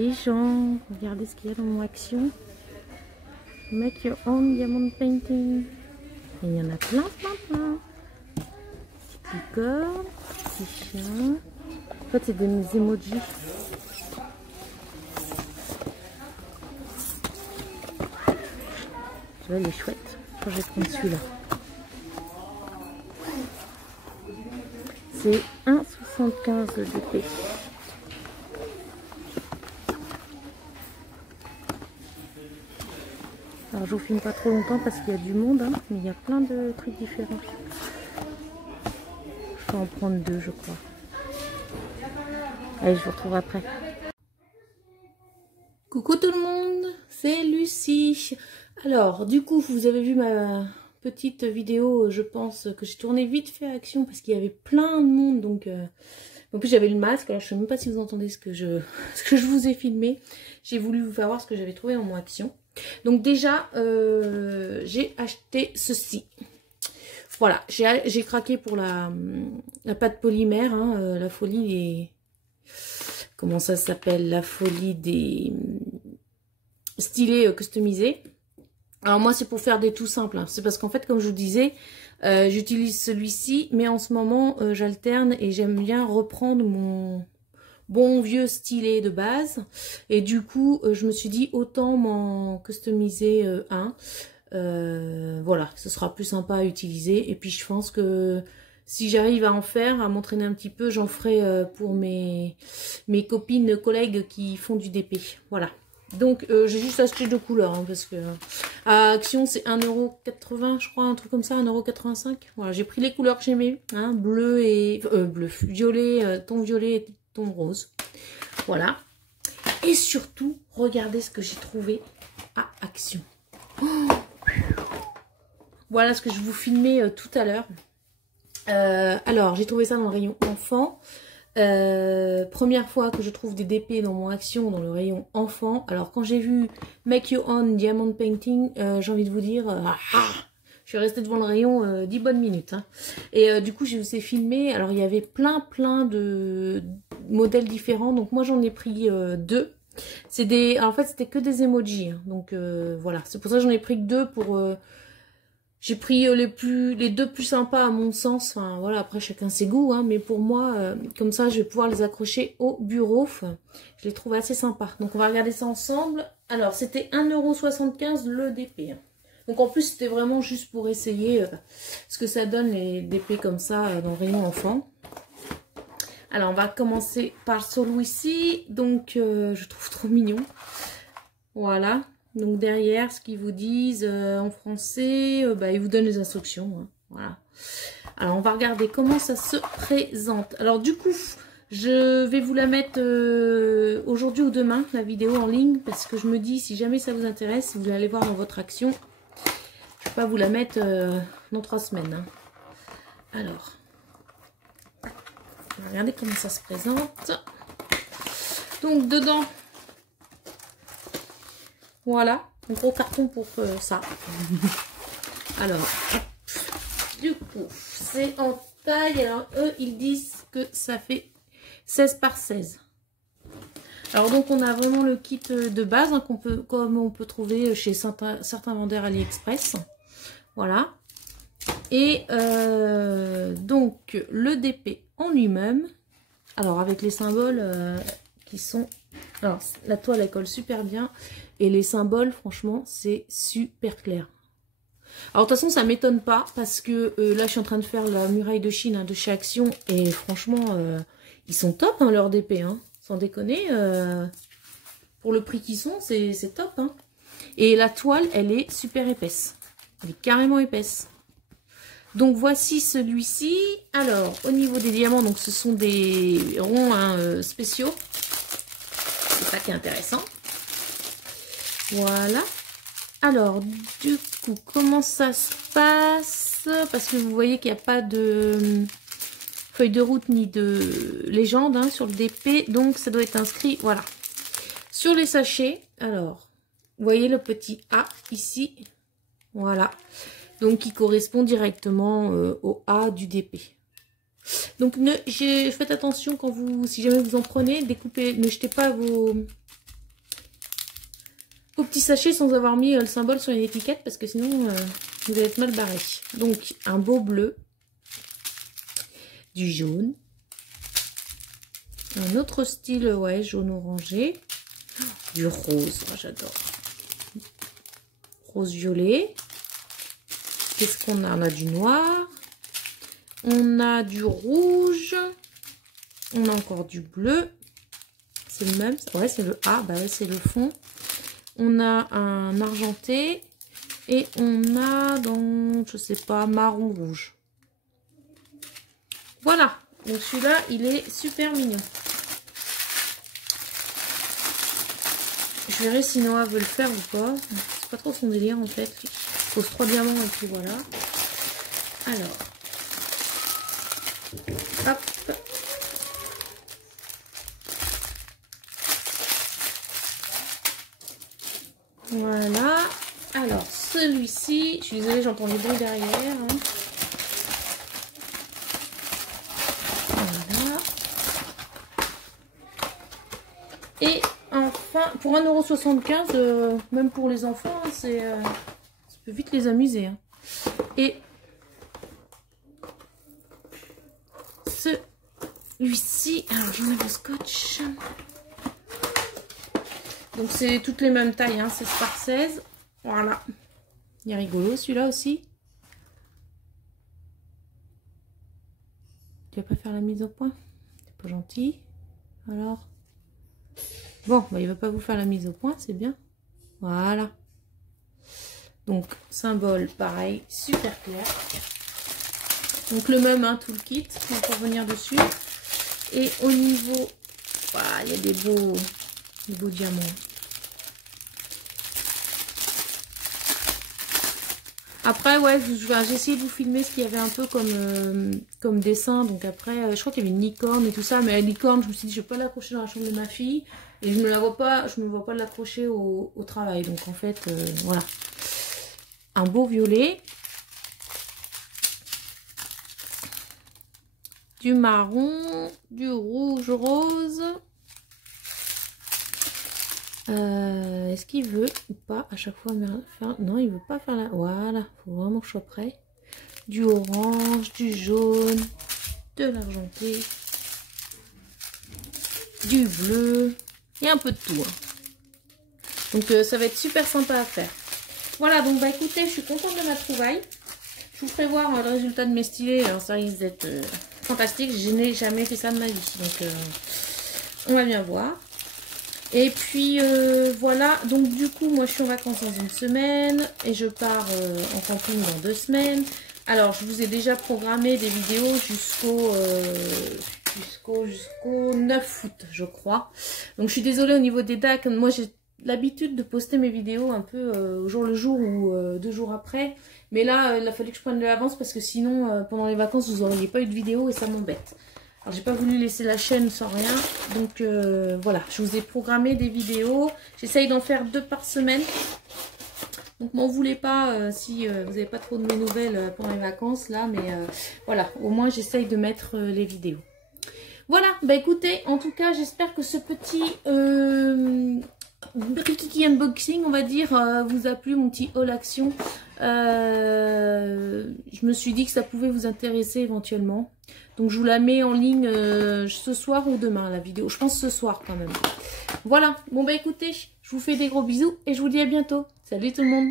les gens. Regardez ce qu'il y a dans mon action. Make your own diamond painting. Et il y en a plein. Petite licorne, petit chien. En fait, c'est des emojis. Là, il est chouette. Je vais prendre celui-là. C'est 1,75 DP. Alors je vous filme pas trop longtemps parce qu'il y a du monde, hein, mais il y a plein de trucs différents. Je vais en prendre 2 je crois. Allez, je vous retrouve après. Coucou tout le monde, c'est Lucie. Alors du coup vous avez vu ma petite vidéo, je pense que j'ai tourné vite fait à Action parce qu'il y avait plein de monde, donc en plus j'avais le masque, alors je sais même pas si vous entendez ce que je vous ai filmé. J'ai voulu vous faire voir ce que j'avais trouvé dans mon Action. Donc déjà j'ai acheté ceci. Voilà, j'ai craqué pour la pâte polymère, hein, la folie des... Comment ça s'appelle? La folie des stylés customisés. Alors moi c'est pour faire des tout simples, hein. C'est parce qu'en fait comme je vous disais, j'utilise celui-ci, mais en ce moment j'alterne et j'aime bien reprendre mon bon vieux stylet de base. Et du coup je me suis dit autant m'en customiser un. Voilà, ce sera plus sympa à utiliser. Et puis je pense que si j'arrive à en faire, à m'entraîner un petit peu, j'en ferai pour mes copines, collègues qui font du DP. Voilà. Donc j'ai juste acheté 2 couleurs, hein, parce que à Action c'est 1,80 €, je crois, un truc comme ça, 1,85 €. Voilà, j'ai pris les couleurs que j'aimais, hein, bleu et violet, ton violet et ton rose. Voilà. Et surtout, regardez ce que j'ai trouvé à Action. Oh, voilà ce que je vous filmais tout à l'heure. Alors, j'ai trouvé ça dans le rayon enfant. Première fois que je trouve des DP dans mon Action dans le rayon enfant. Alors quand j'ai vu Make Your Own Diamond Painting, j'ai envie de vous dire je suis restée devant le rayon 10 bonnes minutes, hein. Et du coup je vous ai filmé. Alors il y avait plein de modèles différents, donc moi j'en ai pris 2. C'est des, alors, en fait c'était que des emojis, hein. Donc voilà, c'est pour ça que j'en ai pris que 2 pour j'ai pris les 2 plus sympas à mon sens. Enfin voilà, après chacun ses goûts, hein, mais pour moi, comme ça je vais pouvoir les accrocher au bureau. Je les trouve assez sympas. Donc on va regarder ça ensemble. Alors c'était 1,75 € le DP. Hein. Donc en plus c'était vraiment juste pour essayer ce que ça donne les DP comme ça dans le rayon enfant. Alors on va commencer par celui-ci. Donc je trouve trop mignon. Voilà. Donc derrière, ce qu'ils vous disent en français, ils vous donnent les instructions. Hein, voilà. Alors on va regarder comment ça se présente. Alors du coup, je vais vous la mettre aujourd'hui ou demain, la vidéo en ligne, parce que je me dis, si jamais ça vous intéresse, si vous allez voir dans votre Action, je ne vais pas vous la mettre dans 3 semaines. Hein. Alors, on va regarder comment ça se présente. Donc dedans... Voilà, un gros carton pour ça. Alors, hop. Du coup, c'est en taille. Alors, eux, ils disent que ça fait 16 par 16. Alors, donc, on a vraiment le kit de base, hein, comme on peut trouver chez certains vendeurs AliExpress. Voilà. Et donc, le DP en lui-même. Alors, avec les symboles qui sont... Alors, la toile, elle colle super bien. Et les symboles, franchement, c'est super clair. Alors, de toute façon, ça ne m'étonne pas. Parce que là, je suis en train de faire la muraille de Chine, hein, de chez Action. Et franchement, ils sont top, hein, leurs DP. Hein, sans déconner. Pour le prix qu'ils sont, c'est top. Hein. Et la toile, elle est super épaisse. Elle est carrément épaisse. Donc, voici celui-ci. Alors, au niveau des diamants, donc ce sont des ronds hein, spéciaux. C'est ça qui est intéressant. Voilà. Alors, du coup, comment ça se passe? Parce que vous voyez qu'il n'y a pas de feuille de route ni de légende hein, sur le DP. Donc, ça doit être inscrit, voilà. Sur les sachets, alors, vous voyez le petit A ici. Voilà. Donc, qui correspond directement au A du DP. Donc, faites attention quand vous, si jamais vous en prenez, découpez, ne jetez pas vos au petit sachet sans avoir mis le symbole sur une étiquette parce que sinon vous allez être mal barré. Donc un beau bleu, du jaune, un autre style, ouais, jaune orangé, du rose, moi j'adore, rose violet. Qu'est-ce qu'on a? On a du noir, on a du rouge, on a encore du bleu. C'est le même, ouais, c'est le A, bah ouais, c'est le fond. On a un argenté et on a dans, je sais pas, marron rouge. Voilà, donc celui-là, il est super mignon. Je verrai si Noah veut le faire ou pas. C'est pas trop son délire en fait. Il pose 3 diamants et puis voilà. Alors, hop. Voilà. Alors, celui-ci, je suis désolée, j'entends les bruits derrière. Hein. Voilà. Et enfin, pour 1,75 €, même pour les enfants, hein, ça peut vite les amuser. Hein. Et celui-ci, alors j'enlève le scotch. Donc c'est toutes les mêmes tailles, hein, 16 par 16. Voilà. Il est rigolo celui-là aussi. Tu vas pas faire la mise au point? C'est pas gentil. Alors. Bon, bah, il va pas vous faire la mise au point, c'est bien. Voilà. Donc symbole pareil, super clair. Donc le même, hein, tout le kit. On va revenir dessus. Et au niveau, voilà, il y a des beaux diamants. Après, ouais, j'ai essayé de vous filmer ce qu'il y avait un peu comme dessin. Donc après, je crois qu'il y avait une licorne et tout ça. Mais la licorne, je me suis dit, je ne vais pas l'accrocher dans la chambre de ma fille. Et je ne me vois pas l'accrocher au travail. Donc en fait, voilà. Un beau violet. Du marron, du rouge rose. Est-ce qu'il veut ou pas à chaque fois faire... Non, il veut pas faire la... Voilà, faut vraiment que je sois prêt. Du orange, du jaune, de l'argenté, du bleu et un peu de tout. Hein. Donc ça va être super sympa à faire. Voilà, donc bah écoutez, je suis contente de ma trouvaille. Je vous ferai voir le résultat de mes stylés. Alors ça risque d'être fantastique. Je n'ai jamais fait ça de ma vie. Donc on va bien voir. Et puis voilà, donc du coup moi je suis en vacances dans une semaine et je pars en camping dans 2 semaines. Alors je vous ai déjà programmé des vidéos jusqu'au 9 août je crois. Donc je suis désolée au niveau des dates, moi j'ai l'habitude de poster mes vidéos un peu au jour le jour ou 2 jours après. Mais là il a fallu que je prenne de l'avance parce que sinon pendant les vacances vous n'auriez pas eu de vidéo et ça m'embête. Alors j'ai pas voulu laisser la chaîne sans rien, donc voilà, je vous ai programmé des vidéos, j'essaye d'en faire 2 par semaine, donc m'en voulez pas si vous n'avez pas trop de mes nouvelles pendant les vacances là, mais voilà, au moins j'essaye de mettre les vidéos. Voilà, bah écoutez, en tout cas j'espère que ce petit Rikiki unboxing on va dire vous a plu, mon petit haul action. Je me suis dit que ça pouvait vous intéresser éventuellement. Donc je vous la mets en ligne ce soir ou demain la vidéo. Je pense ce soir quand même. Voilà. Bon bah écoutez, je vous fais des gros bisous et je vous dis à bientôt. Salut tout le monde.